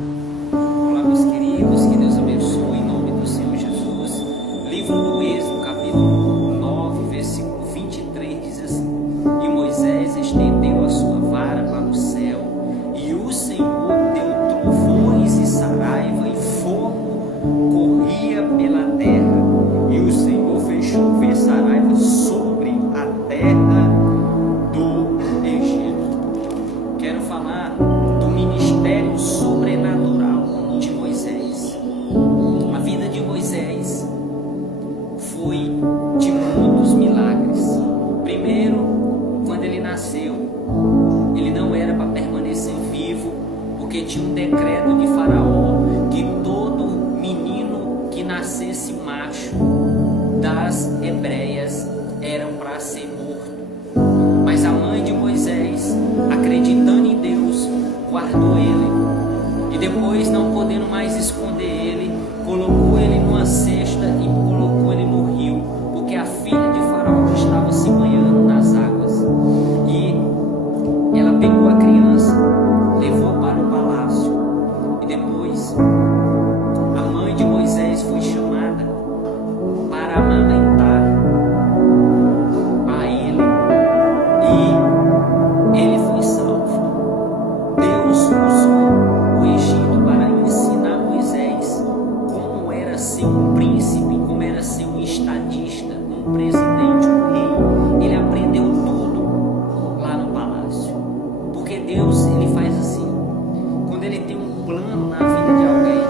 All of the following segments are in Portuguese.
Olá, meus queridos, que Deus abençoe em nome do Senhor Jesus. Livro do Êxodo, capítulo 9, versículo 23, diz assim: E Moisés estendeu a sua vara para o céu, e o Senhor deu trovões e saraiva, e fogo corria pela terra, e o Senhor fez chover saraiva sobre a terra do Egito. Quero falar do ministério sobrenatural de Moisés. A vida de Moisés foi de muitos milagres. Primeiro, quando ele nasceu, ele não era para permanecer vivo, porque tinha um decreto de Faraó que todo menino que nascesse macho das hebreias eram para ser morto. Mas a mãe de Moisés, acreditando em Deus, guardou ele, e depois, não podendo mais esconder ele, colocou ele numa cesta e colocou ele no rio, porque a filha de Faraó estava se banhando nas águas, e ela pegou a criança, levou para o palácio, e depois a mãe de Moisés foi chamada para amamentar a ele, e ele foi salvo. Deus usou o Egito para ensinar Moisés como era ser um príncipe, como era ser um estadista, um presidente, um rei. Ele aprendeu tudo lá no palácio, porque Deus, ele faz assim: quando ele tem um plano na vida de alguém,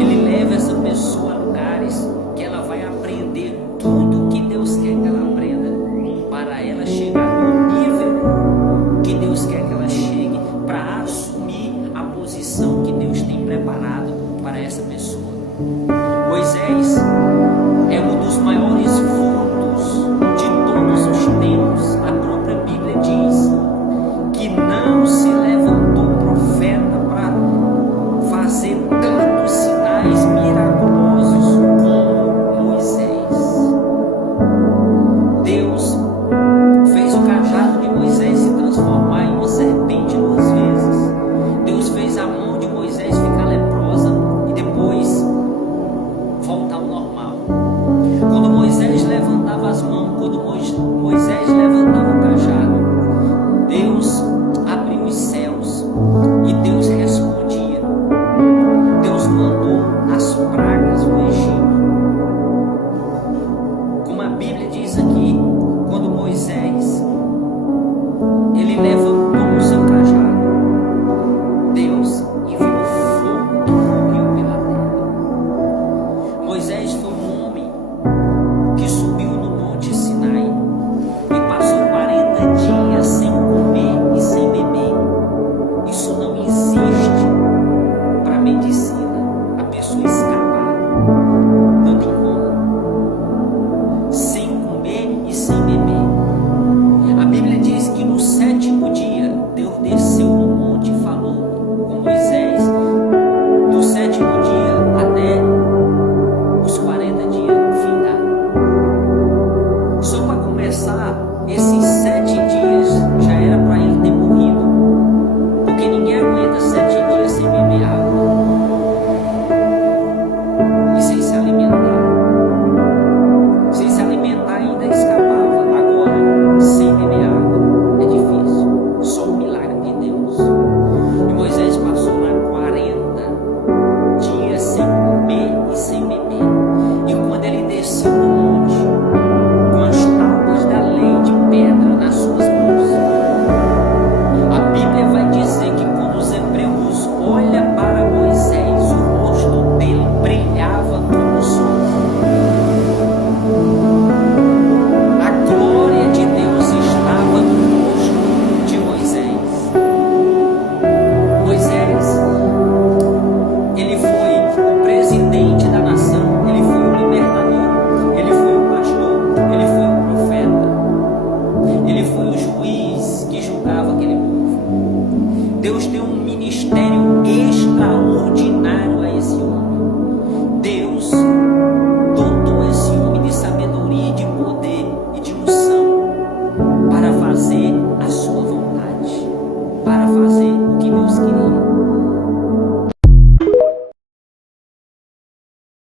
ele leva essa pessoa a lugares que ela vai aprender tudo que Deus quer que ela aprenda, para ela chegar no nível que Deus quer que ela chegue, para assumir a posição que Deus tem preparado para essa pessoa. Moisés é um dos maiores vultos de todos os tempos. A própria Bíblia diz que não se levantou profeta para fazer tantos sinais miraculosos como Moisés. Deus fez o cajado de Moisés se transformar em uma serpente 2 vezes. Deus fez a mão de Moisés ficar leprosa e depois voltar ao normal. Quando Moisés levantava as mãos, quando Moisés levantava